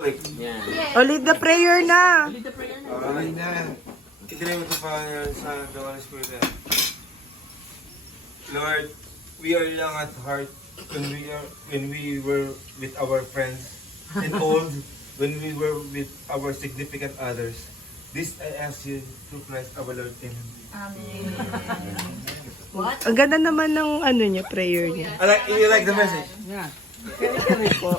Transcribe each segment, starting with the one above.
Yeah. O, lead the prayer na. Lead the prayer na. Alright na. Itinig mo ito pa sa gawa ng Spirit. Lord, we are young at heart when we were with our friends and old when we were with our significant others. This I ask you through Christ our Lord. Amen. Ang ganda naman ng ano niya, prayer niya. You like the message? Yeah. Kaya po.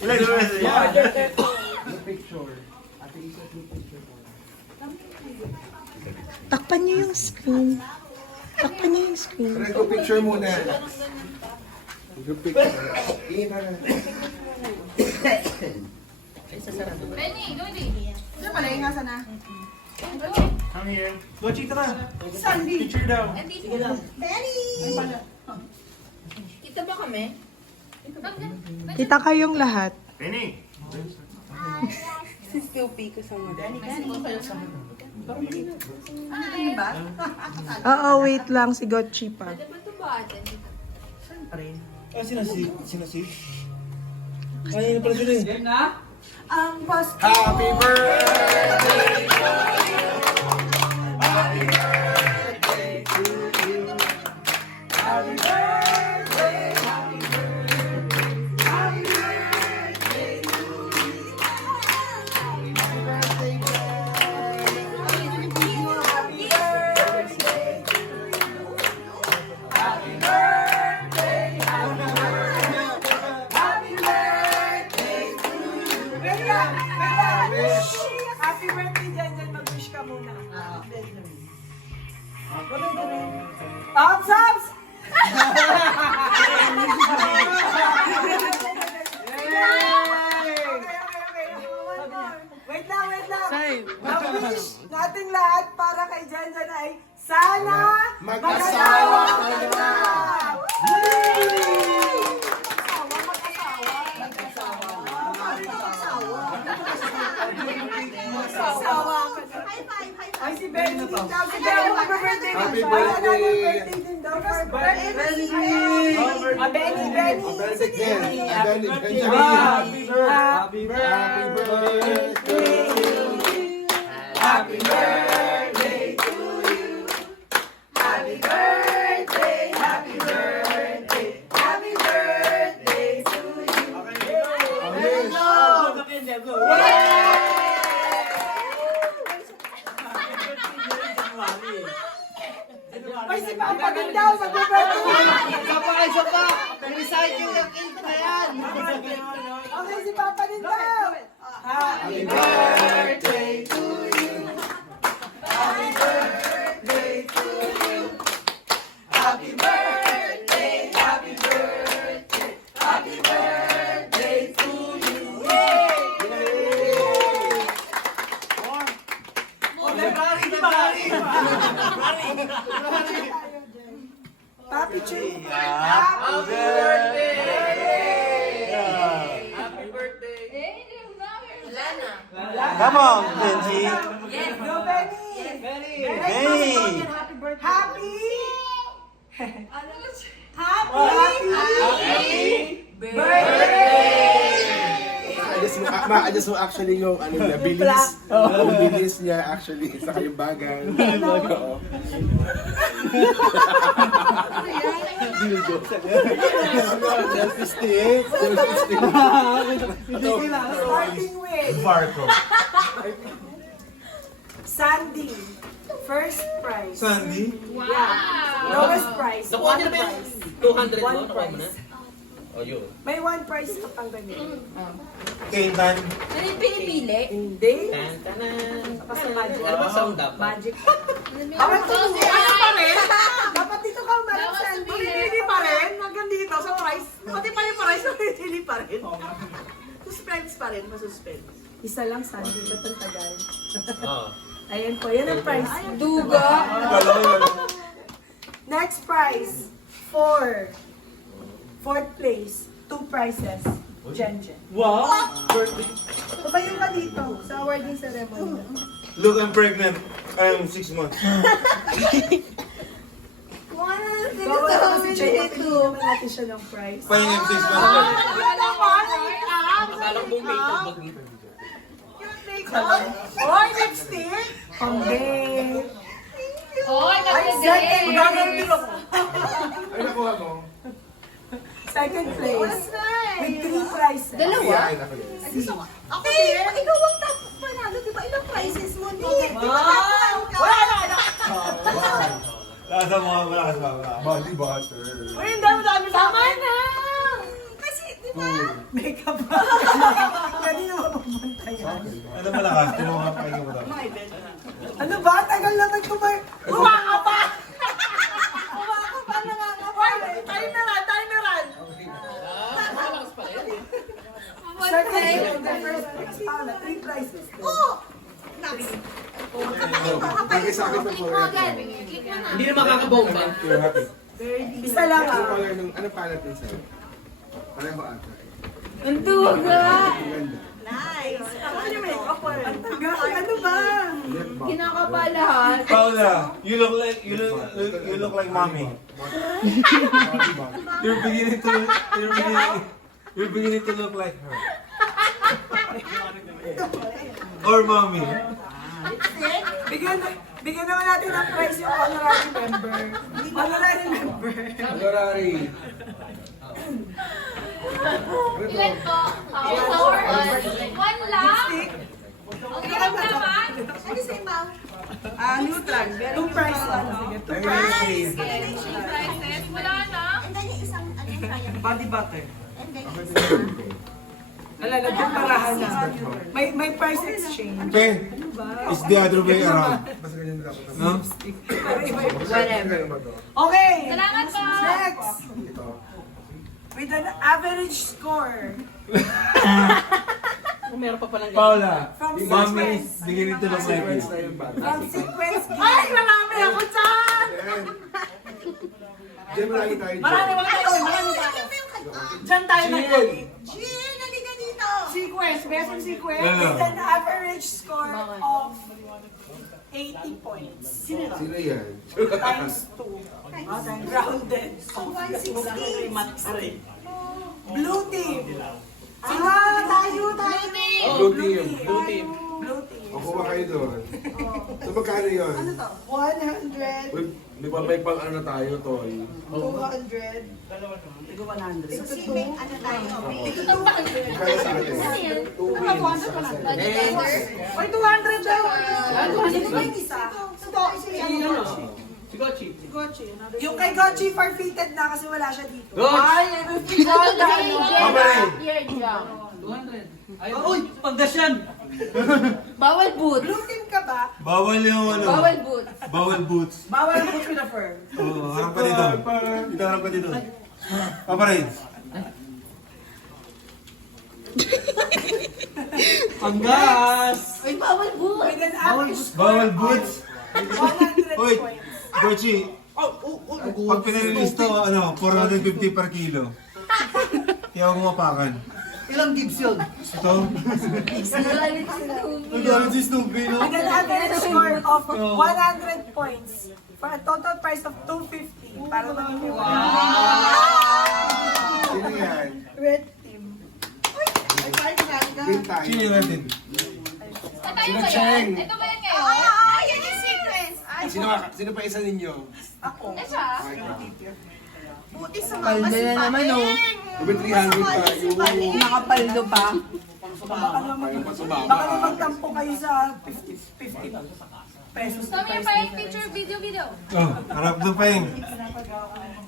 You like the message? Yeah. Takpan niyo yung screen. Takpan niyo yung screen. Try ko picture muna. Group picture. Benny, go din. Ano pala yung nasa na? Come here. Go, chita ka. Sandy! Picture daw. Sige lang. Benny! Kita ba kami? Kita kayong lahat. Penny. Si Snoopy kasama. Benny, Benny. Hi. Ba? Oo, wait lang. Si Gotchi pa. Siyempre. Ah, sinasi? Ay, yun pala sila eh. Ang Pasko! Happy birthday! Happy birthday, Jan. Mag-wish ka muna. Ups, ups! Wait lang. Ang-wish nating lahat para kay Jan ay sana mag-asawa ka na! Ay, si Benny din daw. Si Benny, mag-birthday din. Happy Ay, birthday. birthday din daw. Benny! Benny! Happy birthday! Happy birthday to you. Happy birthday, happy birthday. Happy birthday to you. Ay, si Papa din daw. Mag-birthday. Isa pa! Recycle yung cake na yan! Okay, si Papa din daw. Happy birthday to you. Happy birthday to you. Happy birthday, happy birthday. Happy birthday to you. Papi Chuy. Happy birthday! Happy birthday! Wala na. Come on, Benji. Yes. Go, Benny! Benny! Benny! Happy birthday! Happy! I just actually yung ano niya, bilis. Yung bilis niya actually, sa kayong bagal. Oo. Dildo. Selfie stick. Selfie stick. Starting with Barco. Sandy. First prize. Sandy? Yeah. Lowest prize. Nakuha One niyo na ba prize. yung 200 mo? One Nakuha mo na? prize. O yun. May one prize ka pang ganyan. Kailan? Ano yung pinipili? Hindi. Tan-tanan! Basta magic. Ano ba sound dapat? Magic. Dapat pa rin. Dapat dito ka umarap, Sandy. Pinipili pa rin. Hanggang dito sa prize. Pati pa yung prize na pinipili pa rin. Suspense pa rin. Masuspense. Isa lang, Sandy. Ba't ang tagal? Oo. Ayan po. Yan ang prize. Duga. Next prize. 4th place. 2 prizes. Jen. Wow! Tumayo ka dito sa awarding ceremony. Look, I'm pregnant. I'm 6 months. Bawal ako si Jen. Papiliin naman natin siya ng prize. Pahingin 6 months. Ano naman? Oy, lipstick! Pambing! Oy, Ay, kasi second! Magagaling din ako. Ay, nakuha mo. Second place. With 3 prizes. Dalawa? Ay, nakuha. Ako din. Ikaw ang top panalo, di ba? Ilang prizes mo din? Wow! Wala na! Lasa mo, wala ka sa Body butter. Uy, hindi mo dami sa akin. Kasi, di ba? Makeup ba? Pwede naman magbantay. Ano malakas? Tinuha ka kayo mo daw. Ano ba? Tagal naman kumay. Huwa ka pa! Huwa ka pa, nangangapal. Timeran, timeran. Second and the first place. Paula, 3 prizes. Oo! Bagay sa akin pa po. Click mo na. Hindi na makakabomba. You're happy. Isa lang Ano ah. color nung, ano palette din sa'yo? Pareho ata. Ang tuga. Ang ganda. Nice! Ako yung makeup pa rin. Ano ba? Lip balm. Kinakapa lahat. Paula, you look like mommy. Body butter. You're beginning to look like her. Or mommy. Bigyan naman natin ng prize yung honorary member. Honorary member. Honorary. Ilan po? One lang? Ang hirap naman. Ano sa'yo, ma'am? Neutral. 2 prizes. Sige, 2 prizes. Nice! Prices? Wala na. And then yung isang, ano yung sayang? Body butter. And then yung isang, Alala, kumparahan na. May price exchange. Okay, it's the other way around. Basta ganyan lang ako. No? Whatever. Okay. Salamat po. Next. Ito. With an average score Paula, from mommy sequence. is beginning to look like Sequence you. na yung bata. From sequence. Ay, marami ako dyan! Then, Diyan marami tayo. Marami tayo. Marami tayo. Dyan tayo nag-ulit. Jean, halika dito! Sequence. Best in sequence. Yeah. With an average score of 80 points. Sino yan? Times 2. Rounded. 160. Maths rin. Blue team. Tayo. Blue team. Blue team. O kuha kayo doon. So magkano yun? 100. Uy, may pabay pang ano na tayo, Toy. 200. Tigo 100. Kasi may ano tayo, may Magkano sa atin? Two wins. Oy, 200 daw. Sino ba yung isa? Si Gochi. Yung kay Gochi forfeited na kasi wala siya dito. Gochi! Here, jump. 200. Ay, uy! Pagdasyan! Bawal boot. Blue team ka ba? Bawal yung ano. Bawal boot. Bawal boots. Bawal ang put with a firm. Oo, harap ka dito. Dito, harap ka dito. Papa Reds. Panggas! Ay, bawal boot. With an average Bawal boots. 100 Uy, points. Gochi. Pag pinalilis to, ano, 450 per kilo. Kaya huwag mo mapakan. Ilang gigs yun? Ito. Galit Nagalit si Snoopy, no? With an average score of 100 points for a total price of 250 para maging Sino yan? red team. Game tayo. Sino yung natin? Tayo ba yan? Ito ba yan ngayon? Yan yung sequence! Ay, Sino pa isa ninyo? Ano siya? buti sumama si Paeng! Diba 300 tayo? Nakapaldo pa. Tayo pa sumama. Baka naman magtampo kayo sa 50 pesos. Sabi niya pa yung picture, video. Oh, harap doon pa yung.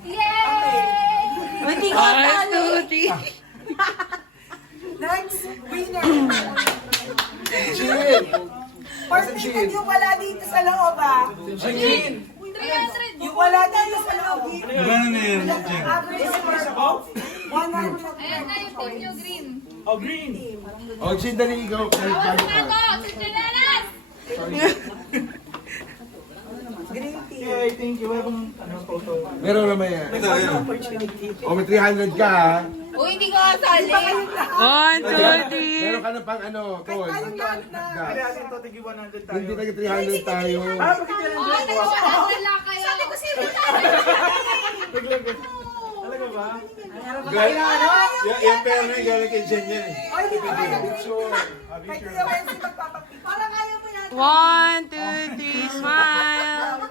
Yay! Hindi ko talo! Next, winner. Jin! Forfeited yung wala dito sa loob ah. Jin! 300. Yung wala dito sa loob. Magkano na yun, Jeng? Average score of 100 Ayan na yung team nyo, green. Oh, green! O, Jin, dali ikaw. Kahit Bawal paano na ka. to! Si Chinelas! green team. Hey, thank you. Welcome. Ano, photo? Meron naman yan. Ito, yun. Opportunity. O, may 300 ka ha. O, hindi ko kasali. Meron ka na pang ano, Toy. Kayong lahat na. Kailangan to, tigi 100 tayo. Hindi tayo 300 tayo. Ah, bakit yan? O, nagsisadala kayo. Sabi ko si Rita! Talaga ba? Yung pera na yung galing kay Jen yan eh. Ay, di ba kaya? Kay Kuya Wensi magpapapicture. Parang ayaw mo yan. 1, 2, 3, smile.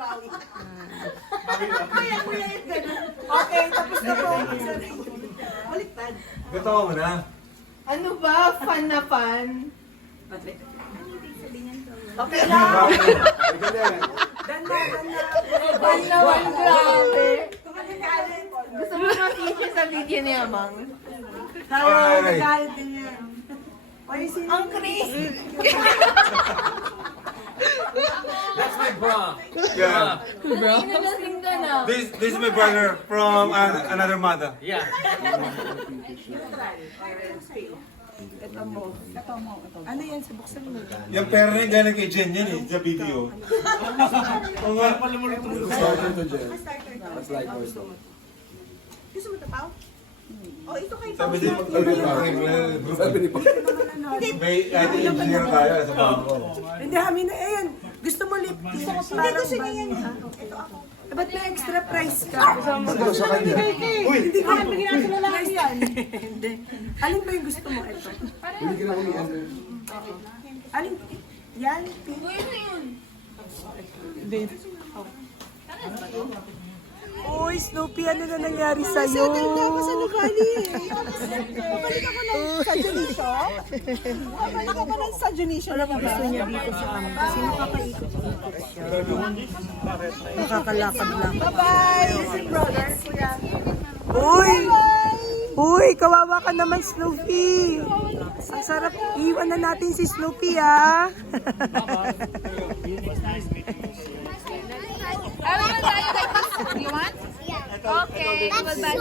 Kuya, yung ganun. Okay, tapos na po. Baliktad. Gusto ko mo na. Ano ba? Fun na fun? Okay na. Ganda. Grabe. Tumagalit. Gusto mo na teacher sa video ni Amang? Tayo, nagalit din yan. Ay, sino? Ang Chris! That's my bra. Yeah. Inalasing ka na. This is my brother from another mother. Yeah. Ano yan? Subuksan mo. Yung pera na yung galing kay Jen yan eh, sa video. Oo nga. Starter to Jen. That's like also. Gusto mo tapaw? Oh, ito kay Sabi din Sabi ni Pao. may ating engineer tayo sa bangko. Hindi, amin na. Ayan. Gusto mo lip tint? Hindi, gusto niya yan. Ito ako. Ba't may extra price ka? Ito sa kanya. Uy! Hindi ko lang bigyan sa lalaki yan. Hindi. Alin ba yung gusto mo? Ito. Hindi ka na kami ano. Alin? Yan. Pink. Uy, Snoopy, ano na nangyari sa'yo? Kasi sa Nuvali eh. Balik ako ng sa Junisho. Balik ako ng sa Junisho. Alam mo, gusto niya dito sa amin. Kasi nakakaikot-ikot siya. Nakakalakad-lakad. Bye-bye! This is brother. Uy! Uy, kawawa ka naman, Snoopy. Ang sarap. Iwan na natin si Snoopy, ah. Ano na tayo guys? You want? Okay, we'll buy.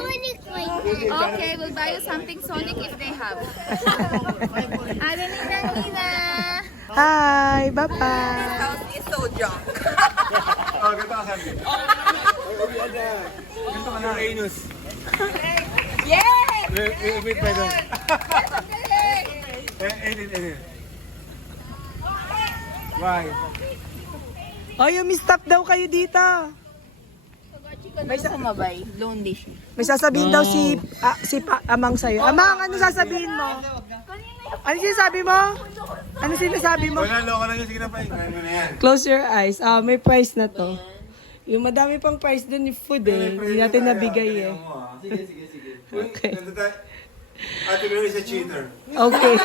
Okay, we'll buy you something Sonic if they have. Ano Nina? Hi, bye-bye. House is so junk. Oh, ganito ka sabi. Ganito ka na, Anus. Yes! Wait, by the way. Okay. Edit. Why? Oh, yung stop daw kayo dito. May sumabay. Lonely siya. May sasabihin daw si Amang sa'yo. Amang, ano sasabihin mo? Ano sinasabi mo? Ano sinasabi mo? Wala, loko lang yun. Sige na pa. Ano na yan? Close your eyes. Ah, may price na to. Yung madami pang price dun ni food eh. Hindi natin nabigay eh. Sige. Okay. Ate Mary is a cheater. Okay.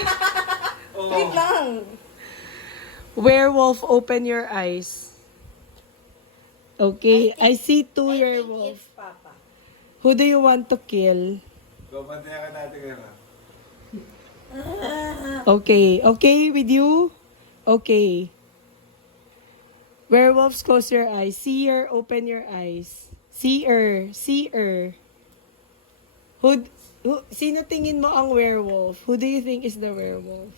Oo. Werewolf, open your eyes. Okay, I see 2 werewolf. Who do you want to kill? Papantayan ka natin ngayon. Okay, okay with you? Okay. Werewolves, close your eyes. Seer, open your eyes. Seer. Sino tingin mo ang werewolf? Who do you think is the werewolf?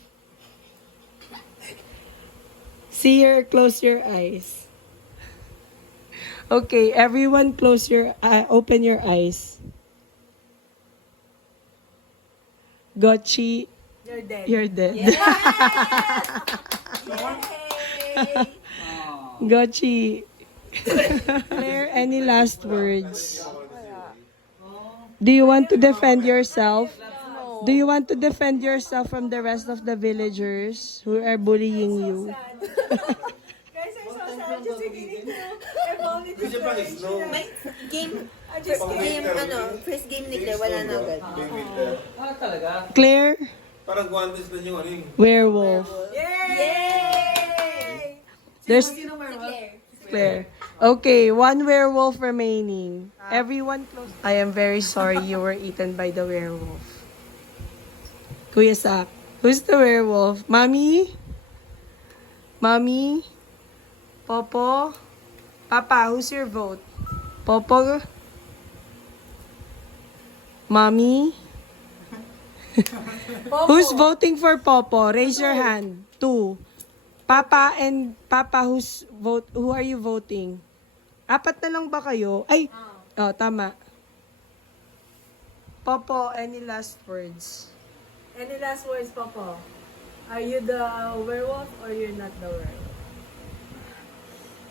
Seer, close your eyes. Okay, everyone open your eyes. Gotchi, You're dead. you're dead. Gotchi. Claire, any last words? Do you want to defend yourself? Do you want to defend yourself from the rest of the villagers who are bullying you? Guys, I'm so sad. Just beginning to evolve into Gusto pa snow. Game, I just game, first game ni Claire, wala na agad. Claire, Parang guantes na yung ano yung... werewolf. Yay! There's Sino Claire. Okay, 1 werewolf remaining. Everyone close. I am very sorry you were eaten by the werewolf. Kuya Sak, who's the werewolf? Mommy? Mommy? Popo? Papa, who's your vote? Popo? Mommy? Who's voting for Popo? Raise your hand. 2. Papa and Papa, who are you voting? 4 na lang ba kayo? Ay, tama. Popo, any last words? Any last words, Popo? Are you the werewolf or you're not the werewolf?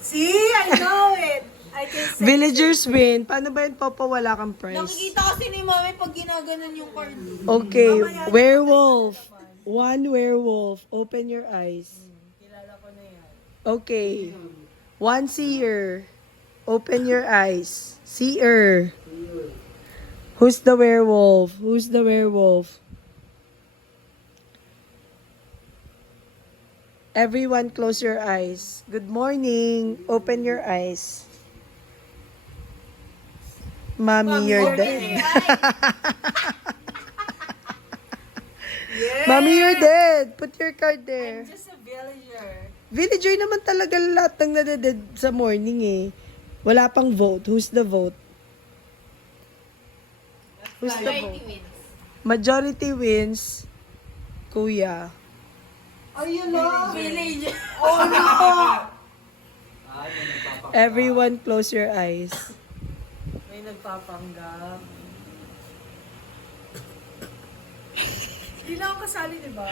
See? I know it! I can say. Villagers win. Paano ba yun, Popo? Wala kang prize. Nakikita kasi ni Mami pag ginaganon yung card. Okay, werewolf. One werewolf. Open your eyes. Okay. One seer. Open your eyes. Seer. Who's the werewolf? Who's the werewolf? Everyone close your eyes. Good morning. Open your eyes. Mommy, you're dead. Mommy, you're dead. Put your card there. Just a villager. Villager naman talaga lahat ng nadeded sa morning eh. Wala pang vote. Who's the vote? Who's the vote? Majority wins. Kuya. Ayun na. Villager. Everyone close your eyes. May nagpapanggap. Hindi na ako kasali, di ba?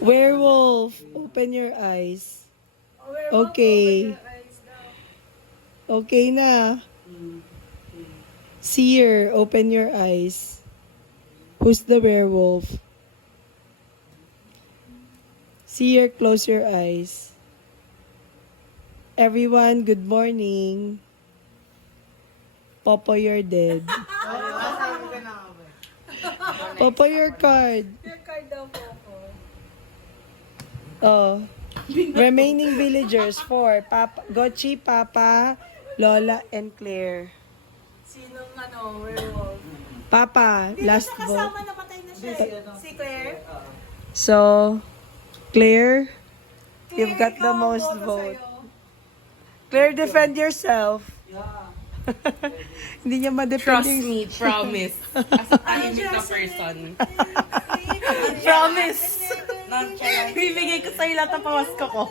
Werewolf, open your eyes. Okay. Okay na. Seer, open your eyes. Who's the werewolf? Seer, close your eyes. Everyone, good morning. Popo, you're dead. Popo, your card. Your card daw po ako. Oh. Remaining villagers, 4. Papa, Gochi, Papa, Lola, and Claire. Sinong werewolf? Papa, last vote. Kasama napatay na siya. Si Claire. So, Claire, you've got the most vote. Claire, defend yourself. Hindi niya ma-defend Trust yung... me, promise. As a tahimik na person. Promise. Bibigay ko sa'yo lahat ng pamasko ko.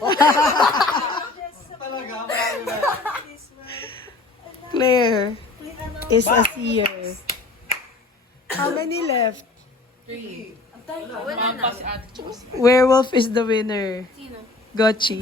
Claire is a seer. How many left? 3. Wala na. Werewolf is the winner. Gochi.